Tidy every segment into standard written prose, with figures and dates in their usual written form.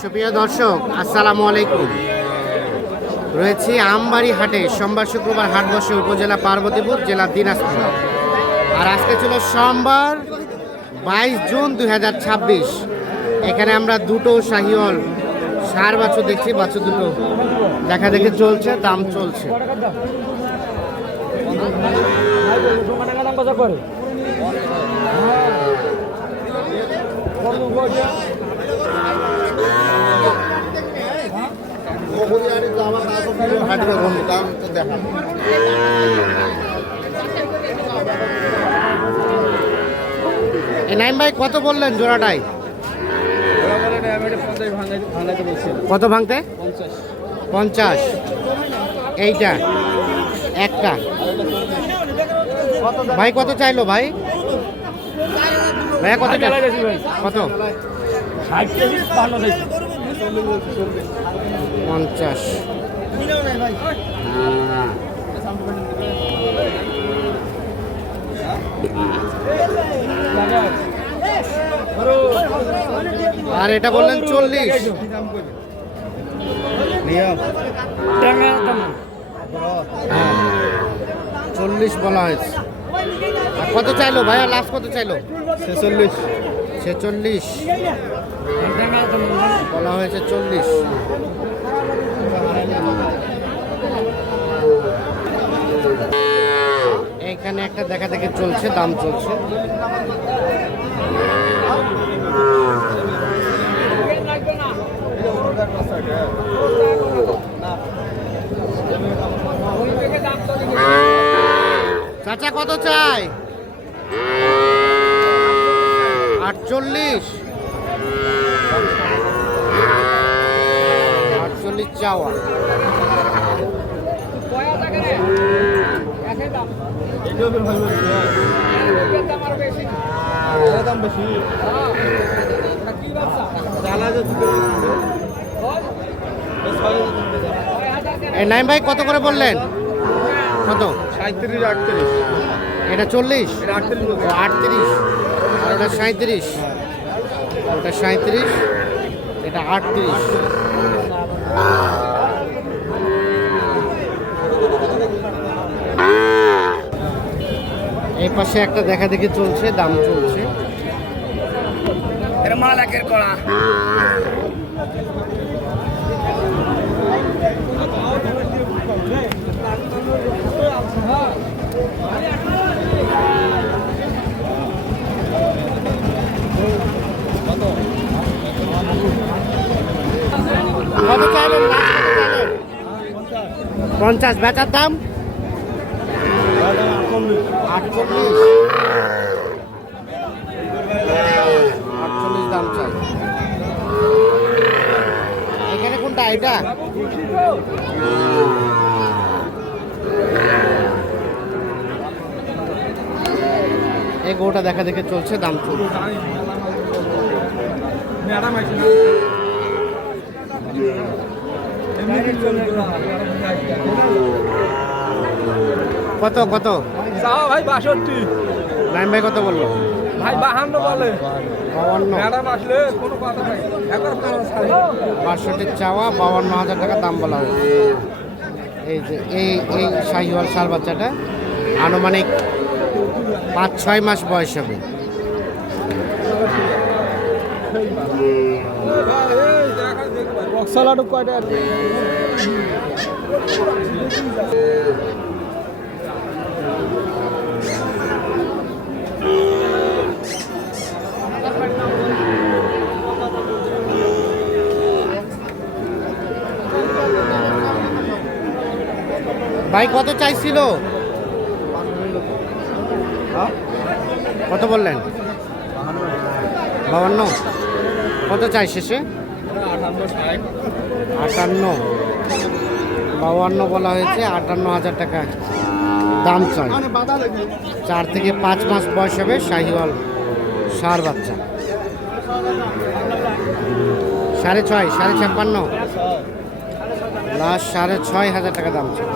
সুপ্রিয় দর্শক আসসালামু আলাইকুম। রয়েছি আমবাড়ি হাটে। সোমবার শুক্রবার হাট বসে উপজেলা পার্বতীপুর, জেলা দিনাজপুর। আর আজকে ছিল সোমবার 22 জুন 2026। এখানে আমরা দুটো শাহিওয়াল ষাঁড় বাছুর দেখছি। বাছুর দুটো দেখা দেখে চলছে, দাম চলছে। নাইম ভাই কত বললেন জোড়াটাই? কত ভাঙতে? 50। এইটা একটা ভাই কত চাইলো ভাই? ভাইয়া কত কত? 50। আর এটা বললেন 40। 40 বলা হয়েছে। আর কত চাইলো ভাইয়া? লাস্ট কত চাইলো? 46। 46 বলা হয়েছে। 40। এইখানে একটা দেখা দেখে চলছে, দাম চলছে। চাচা কত চাই? 48। 48 চাওয়া। এই নাইম ভাই কত করে বললেন? কত? 37, 38। এটা 40, 38। আর ওটা 37। ওটা 37, এটা 38। এই পাশে একটা দেখা দেখি চলছে, দাম চলছে। মালাকের কড়া কত চাইলেন? 50। বেচার দাম 48। 48 দাম চাই। এখানে কোনটা? এটা এই গোটা দেখা দেখে চলছে, দাম চলছে। কত কত? ভাই 62। নাইম ভাই কত বললো? ভাই 52 বলে। 52। ম্যাডাম আসলে কোনো কথা নাই। একবার 62 চাওয়া, 52,000 টাকা দাম বলা হয়েছে। এই যে এই শাহিওয়াল ষাঁড় বাচ্চাটা আনুমানিক 5-6 মাস বয়স হবে। বক্সালাডু কয়টা? ভাই কত চাইছিল? কত বললেন? 52। কত চাই শেষে? 58। 52 বলা হয়েছে। 58,000 টাকা দাম চাই। 4 থেকে 5 মাস বয়স হবে শাহিওয়াল ষাঁড় বাচ্চা। 6.5, 56,500 লাস্ট 6,500 টাকা দাম চাই।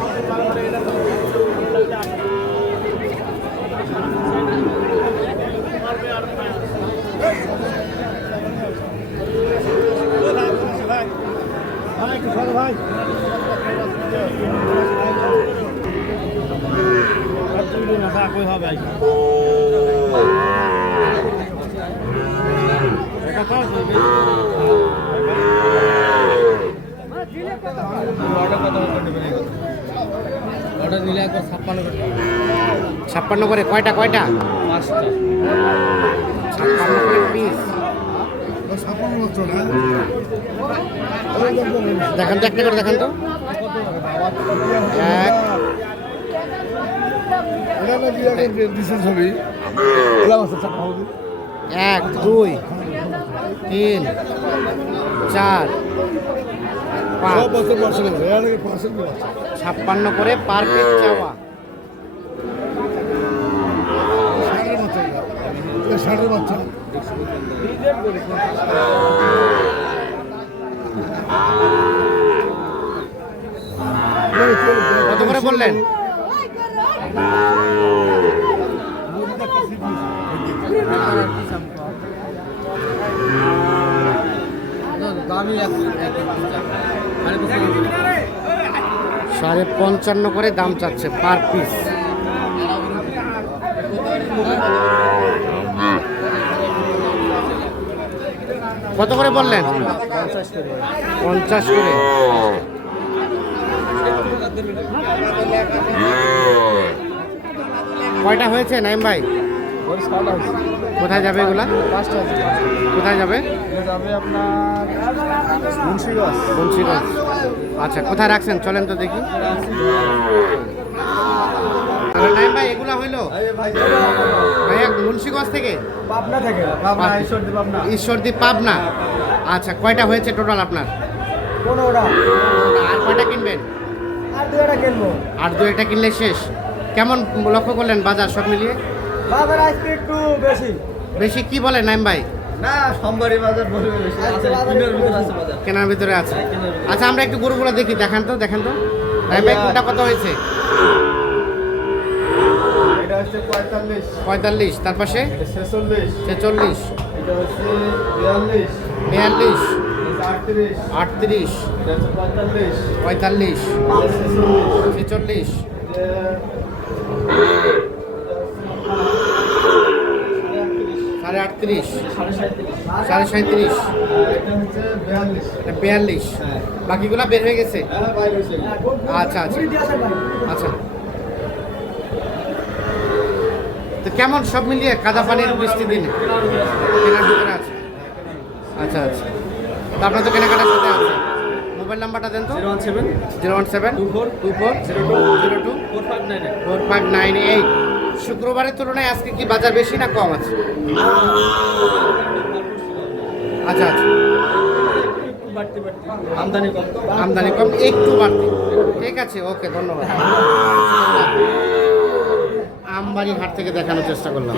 ছাপ্পান্ন করে কয়টা কয়টা? 56 করে পিস। দেখান তো, একটা করে দেখান তো। এক, 2, 3, 4, 5। 56 করে পার পিস চাওয়া। কত করে বললেন? সাড়ে 55 করে দাম চাচ্ছে পার পিস। কত করে বললেন? 50 করে। কয়টা হয়েছে নাইম ভাই? কোথায় যাবে এগুলা? কোথায় যাবে? মুন্সিগঞ্জ। আচ্ছা, কোথায় রাখছেন চলেন তো দেখি। নাইম ভাই এগুলা হইলো ভাইয়া মুন্সিগঞ্জ থেকে? পাবনা থেকে, ঈশ্বরদী পাবনা। আচ্ছা, কয়টা হয়েছে টোটাল আপনার? 15টা। আর কয়টা কিনবেন? আর 2টা কিনবো। আর 2টা কিনলে শেষ। কেমন লক্ষ্য করলেন বাজার সব মিলিয়ে? বাজার আজকে একটু বেশি। বেশি কি বলে নাইম ভাই? না, সোমবারই বাজার বসে বেশি আছে, কিনার ভিতরে আছে বাজার। কেনার ভিতরে আছে। আচ্ছা, আমরা একটু গরুগুলো দেখি, দেখান তো দেখেন তো। নাইম ভাই কোনটা কত হয়েছে? এটা হচ্ছে 45, 45। তার পাশে 46, 46, এটা হচ্ছে 42, 42, 38, 38, এটা হচ্ছে 45, 45, 46, 46, সাড়ে 38, 37, এটা হচ্ছে 42। 42। বাকিগুলা বের হয়ে গেছে। হ্যাঁ ভাই হয়েছে। আচ্ছা আচ্ছা আচ্ছা। তো কেমন সব মিলিয়ে কাদা পানির বৃষ্টি দিন কেনার ভিতরে আছে? আচ্ছা আচ্ছা। তো আপনার তো কেনাকাটার সাথে আছে। মোবাইল নাম্বারটা দেন তো। 017 017 24 02 4598। শুক্রবারের তুলনায় আজকে কি বাজার বেশি না কম আছে? আচ্ছা আচ্ছা, আমদানি কম, একটু বাড়তি। ঠিক আছে, ওকে, ধন্যবাদ। আমবাড়ি হাট থেকে দেখানোর চেষ্টা করলাম।